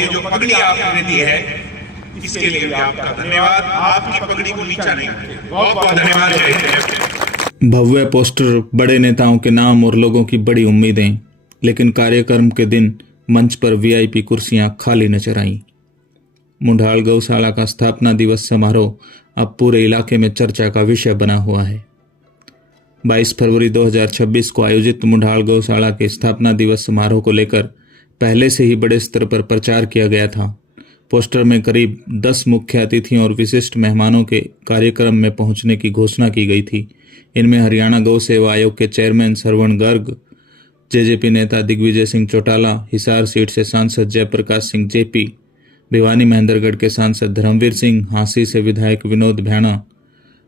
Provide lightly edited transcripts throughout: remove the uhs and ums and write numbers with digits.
ये जो पगड़ी आपने दी है इसके लिए भी आपका धन्यवाद। आपकी पगड़ी को नीचा नहीं करते। बहुत बहुत धन्यवाद। भव्य पोस्टर, बड़े नेताओं के नाम और लोगों की बड़ी उम्मीदें, लेकिन कार्यक्रम के दिन मंच पर वीआईपी कुर्सियां खाली नजर आईं। मुंढाल गौशाला का स्थापना दिवस समारोह अब पूरे इलाके में चर्चा का विषय बना हुआ है। 22 फरवरी 2026 को आयोजित मुंढाल गौशाला के स्थापना दिवस समारोह को लेकर पहले से ही बड़े स्तर पर प्रचार किया गया था। पोस्टर में करीब 10 मुख्य अतिथियों और विशिष्ट मेहमानों के कार्यक्रम में पहुंचने की घोषणा की गई थी। इनमें हरियाणा गौ सेवा आयोग के चेयरमैन श्रवण गर्ग, जेजेपी नेता दिग्विजय सिंह चौटाला, हिसार सीट से सांसद जयप्रकाश सिंह जेपी, भिवानी महेंद्रगढ़ के सांसद धर्मवीर सिंह, हांसी से विधायक विनोद भैणा,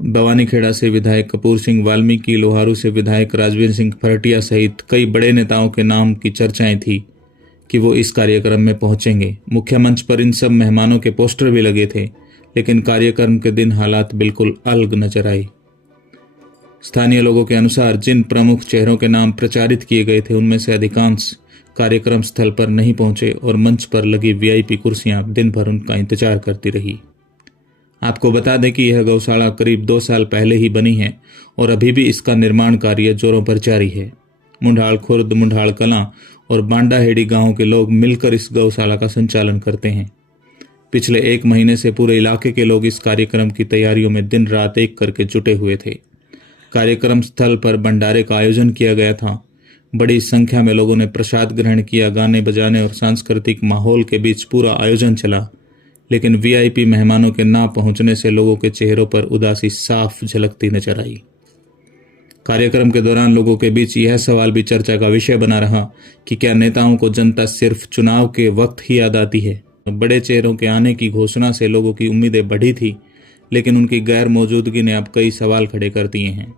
बवानीखेड़ा से विधायक कपूर सिंह वाल्मीकि, लोहारू से विधायक राजवीर सिंह फरटिया सहित कई बड़े नेताओं के नाम की चर्चाएं थी कि वो इस कार्यक्रम में पहुंचेंगे। मुख्य मंच पर इन सब मेहमानों के पोस्टर भी लगे थे, लेकिन कार्यक्रम के दिन हालात बिल्कुल अलग नजर आए। स्थानीय लोगों के अनुसार जिन प्रमुख चेहरों के नाम प्रचारित किए गए थे उनमें से अधिकांश कार्यक्रम स्थल पर नहीं पहुंचे और मंच पर लगी वीआईपी कुर्सियां दिन भर उनका इंतजार करती रही। आपको बता दें कि यह गौशाला करीब 2 साल पहले ही बनी है और अभी भी इसका निर्माण कार्य जोरों पर जारी है। मुंढाल खुर्द, मुंढाल कलां और बांडाहेड़ी गांव के लोग मिलकर इस गौशाला का संचालन करते हैं। पिछले 1 महीने से पूरे इलाके के लोग इस कार्यक्रम की तैयारियों में दिन रात एक करके जुटे हुए थे। कार्यक्रम स्थल पर भंडारे का आयोजन किया गया था। बड़ी संख्या में लोगों ने प्रसाद ग्रहण किया। गाने बजाने और सांस्कृतिक माहौल के बीच पूरा आयोजन चला, लेकिन वीआईपी मेहमानों के ना पहुंचने से लोगों के चेहरों पर उदासी साफ झलकती नजर आई। कार्यक्रम के दौरान लोगों के बीच यह सवाल भी चर्चा का विषय बना रहा कि क्या नेताओं को जनता सिर्फ चुनाव के वक्त ही याद आती है। बड़े चेहरों के आने की घोषणा से लोगों की उम्मीदें बढ़ी थी, लेकिन उनकी गैर मौजूदगी ने अब कई सवाल खड़े कर दिए हैं।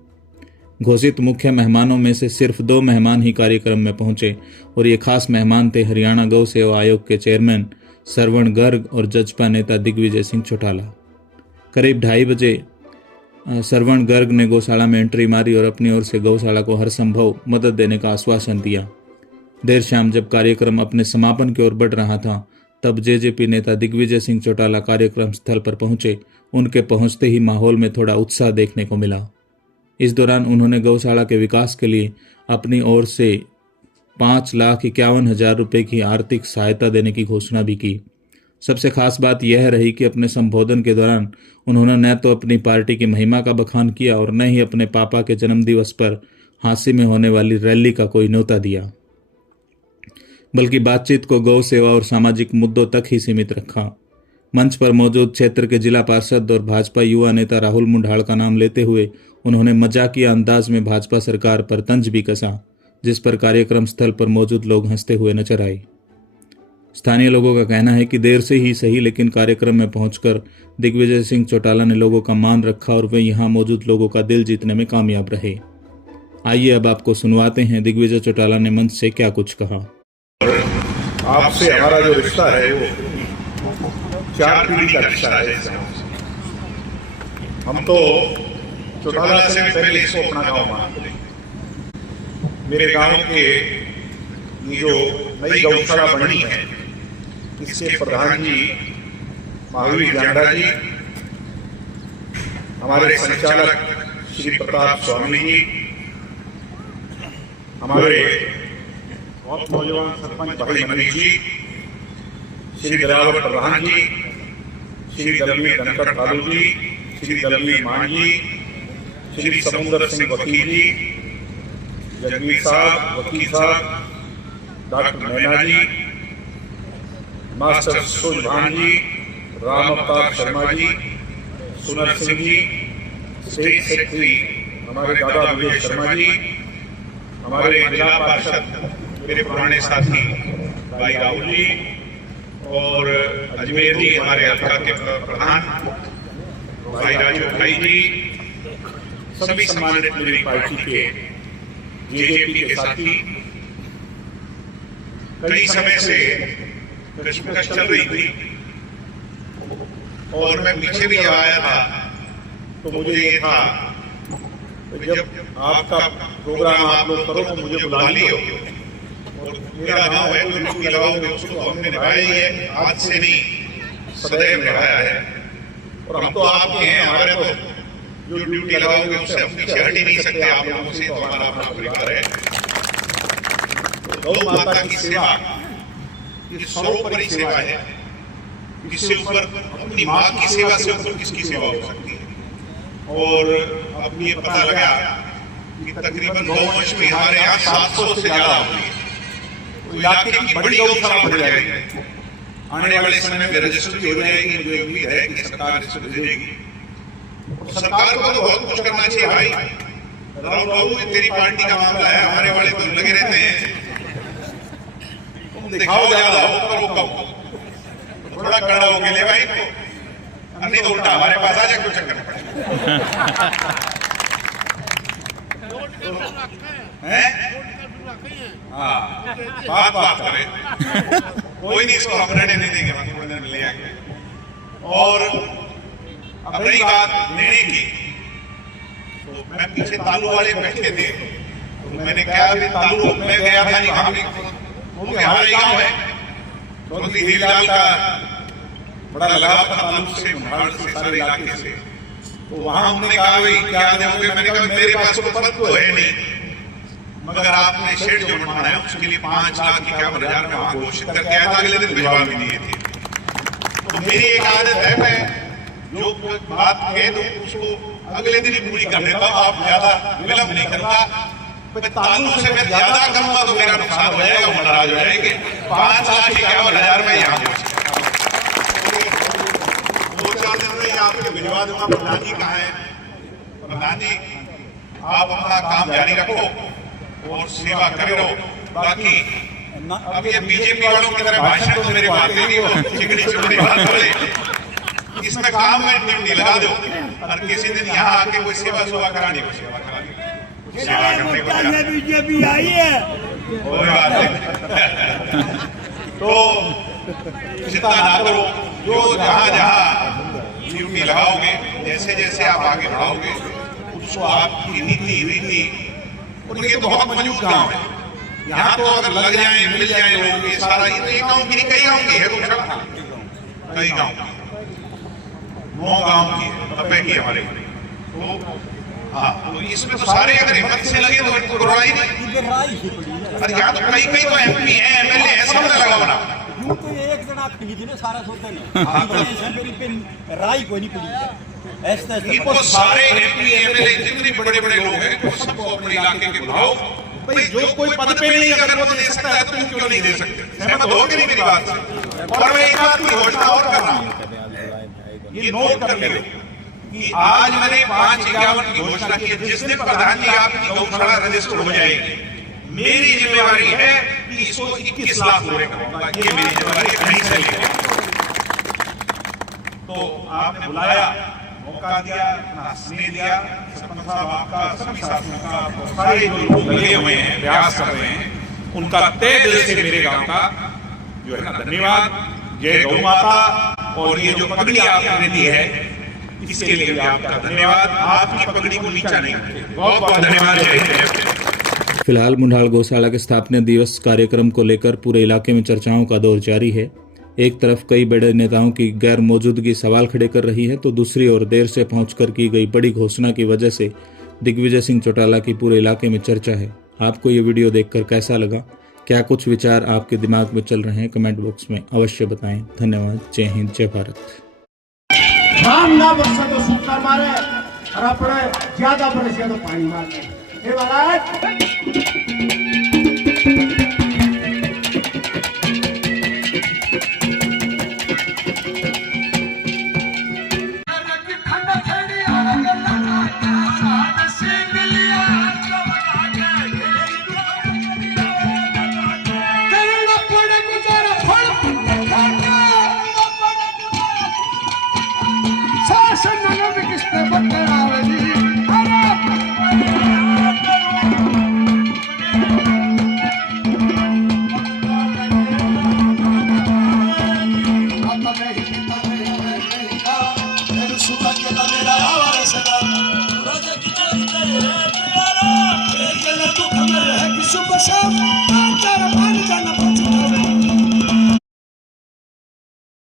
घोषित मुख्य मेहमानों में से सिर्फ 2 मेहमान ही कार्यक्रम में पहुंचे और ये खास मेहमान थे हरियाणा गौ सेवा आयोग के चेयरमैन श्रवण गर्ग और जजपा नेता दिग्विजय सिंह चौटाला। करीब 2:30 बजे श्रवण गर्ग ने गौशाला में एंट्री मारी और अपनी ओर से गौशाला को हर संभव मदद देने का आश्वासन दिया। देर शाम जब कार्यक्रम अपने समापन की ओर बढ़ रहा था, तब जेजेपी नेता दिग्विजय सिंह चौटाला कार्यक्रम स्थल पर पहुंचे। उनके पहुंचते ही माहौल में थोड़ा उत्साह देखने को मिला। इस दौरान उन्होंने गौशाला के विकास के लिए अपनी ओर से 5,51,000 रुपए की आर्थिक सहायता देने की घोषणा भी की। सबसे खास बात यह रही कि अपने संबोधन के दौरान उन्होंने न तो अपनी पार्टी की महिमा का बखान किया और न ही अपने पापा के जन्मदिवस पर हांसी में होने वाली रैली का कोई न्योता दिया, बल्कि बातचीत को गौ सेवा और सामाजिक मुद्दों तक ही सीमित रखा। मंच पर मौजूद क्षेत्र के जिला पार्षद और भाजपा युवा नेता राहुल मुंढाल का नाम लेते हुए उन्होंने मजाकिया अंदाज में भाजपा सरकार पर तंज भी कसा, जिस पर कार्यक्रम स्थल पर मौजूद लोग हंसते हुए नजर आए। स्थानीय लोगों का कहना है कि देर से ही सही, लेकिन कार्यक्रम में पहुंचकर दिग्विजय सिंह चौटाला ने लोगों का मान रखा और वे यहां मौजूद लोगों का दिल जीतने में कामयाब रहे। आइए अब आपको सुनवाते हैं दिग्विजय चौटाला ने मंच से क्या कुछ कहा। आपसे हमारा जो रिश्ता है वो 4 पीढ़ी का रिश्ता है। हम तो चौटाला से पहले इसको अपना गांव मानते। मेरे गांव के ये जो नई गौशाला बनी है, इसके प्रधान जी महावीर जांडा जी, हमारे संचालक श्री प्रताप स्वामी जी, हमारे बहुत नौजवान सरपंच भाई मनीष जी, श्री दलावर प्रधान जी, श्री दलवीर धनखड़ तालू जी, श्री दलवीर मान जी, श्री समुंदर सिंह वकील जी, जगवीर साहब वकील साहब, डॉक्टर मैना जी, मास्टर सुजभान जी, राम अवतार शर्मा जी, सुनर सिंह जी, स्टेट सेक्रेटरी हमारे दादा विजय शर्मा जी, हमारे जिला पार्षद मेरे पुराने साथी भाई राहुल जी और अजमेर जी हमारे हल्का के प्रधान भाई राजू भाई जी, सभी सम्मानित मेरी पार्टी के जेजेपी के साथी। कई समय से कश्मकश चल रही थी और मैं पीछे भी आया था, तो मुझे ये था जब आपका प्रोग्राम आप लोग करो तो मुझे बुला लियो और मेरा गांव है, तो ड्यूटी लगाओगे उसको तो हमने निभाया ही है, आज से नहीं सदैव निभाया है। और हम तो आपके हैं, हमारे तो जो ड्यूटी लगाओगे उससे हम पीछे हट ही नहीं सकते, आप लोगों से तो हमारा अपना परिवार है। गौ माता की सेवा ये सर्वोपरि सेवा है, इससे ऊपर अपनी माँ की सेवा से ऊपर किसकी सेवा हो सकती है। और अब ये पता लगा कि तकरीबन गौवंश में हमारे यहाँ 700 से ज्यादा होगी, तो इलाके की बड़ी गौशाला बढ़ जाएगी। आने वाले समय में रजिस्टर भी हो जाएगी, मुझे उम्मीद है कि सरकार इसको दे देगी। सरकार को तो बहुत कुछ करना चाहिए भाई। राहुल बाबू, तेरी पार्टी का मामला है, हमारे वाले तो लगे रहते हैं, तुम दिखाओ ज्यादा हो पर वो कम, थोड़ा कड़ा हो गए भाई को, नहीं तो उल्टा हमारे पास आ जाए, क्यों चक्कर पड़े हाँ बात करे कोई नहीं, इसको हम रहने नहीं देंगे, थोड़ी देर में ले आएंगे। और अब रही बात लेने की, तो मैं पीछे तालू वाले बैठे थे, तो मैंने कहा अभी तालू मैं गया था नहीं, हमारा ही गाँव है, चौधरी देवीलाल का बड़ा लगाव था तालू से, मुंडाल से, सारे इलाके से। तो वहां हमने कहा भाई क्या दोगे, मैंने कहा मेरे पास तो पद तो है नहीं, मगर आपने शेड जो बनवाना है उसके लिए 5,51,000 में वहां घोषित करके आया था, अगले दिन भिजवा भी दिए थे। तो मेरी एक आदत है, मैं जो बात कह दूं उसको अगले दिन ही पूरी कर देता हूं, आप ज्यादा विलंब नहीं करता। तालू से मैं ज्यादा करूंगा तो मेरा नुकसान हो जाएगा, वो नाराज हो जाएंगे। 5,51,000 में यहाँ 2-4 दिन में आपको भिजवा दूंगा। प्रधान जी कहाँ है? प्रधान जी आप अपना काम जारी रखो और सेवा करे रहो। बाकी अब ये बीजेपी वालों की तरह भाषण तो मेरे बातें नहीं हो, चिकनी चुपड़ी बात बोले, इसमें काम में ड्यूटी लगा दो और किसी दिन यहाँ आके कोई सेवा करानी हो, सेवा करानी, सेवा करने को बीजेपी आई है, कोई बात नहीं। तो चिंता ना करो, जो जहाँ ड्यूटी लगाओगे, जैसे जैसे आप आगे बढ़ाओगे उसको आपकी नीति रीति, और ये तो बहुत मजबूत गांव है, यहाँ तो अगर लग जाए मिल जाए लोग, ये सारा ये गाँव की नहीं, कई गाँव की है, कई गाँव 9 गाँव की है, 90 की हमारे। तो हाँ, तो इसमें तो सारे अगर हिम्मत से लगे तो इनको बुराई नहीं। अरे यहाँ तो कई तो MP है, MLA है, सब ने लगा बना। तो एक जना खरीदने सारा सोचते नहीं, राई को नहीं पड़ी है। इनको सारे MP MLA जितने बड़े बड़े लोग हैं तो सबको अपने इलाके के बुलाओ। भाई जो कोई पद पे नहीं अगर वो दे सकता है, तुम क्यों नहीं दे सकते? सहमत हो कि नहीं मेरी बात से? और मैं एक बात की घोषणा और कर रहा हूँ, ये नोट कर ले कि आज मैंने 5,51 की घोषणा की, जिस दिन प्रधान जी आपकी गौशाला रजिस्टर हो जाएगी, मेरी जिम्मेवारी है कि इसको 21 लाख पूरे करूंगा, ये मेरी जिम्मेवारी है, नहीं चलेगी। तो आपने बुलाया, मौका दिया, स्नेह दिया, सरपंच साहब आपका, सभी साथियों का, सारे जो लोग लगे हुए हैं, प्रयास कर रहे हैं, उनका तहे दिल से मेरे गांव का जो है ना धन्यवाद। जय गौ माता। और ये जो पगड़ी आपने दी है इसके लिए भी आपका धन्यवाद। आपकी पगड़ी को नीचा नहीं करते, बहुत बहुत धन्यवाद। फिलहाल मुंडाल गौशाला के स्थापना दिवस कार्यक्रम को लेकर पूरे इलाके में चर्चाओं का दौर जारी है। एक तरफ कई बड़े नेताओं की गैर मौजूदगी सवाल खड़े कर रही है, तो दूसरी ओर देर से पहुंचकर की गई बड़ी घोषणा की वजह से दिग्विजय सिंह चौटाला की पूरे इलाके में चर्चा है। आपको ये वीडियो देखकर कैसा लगा? क्या कुछ विचार आपके दिमाग में चल रहे हैं? कमेंट बॉक्स में अवश्य बताएं। धन्यवाद। जय हिंद, जय भारत। राम ना बरसा तो सूखा मारे और अपने ज्यादा बरसे तो पानी मारे। हे महाराज सुबह शाम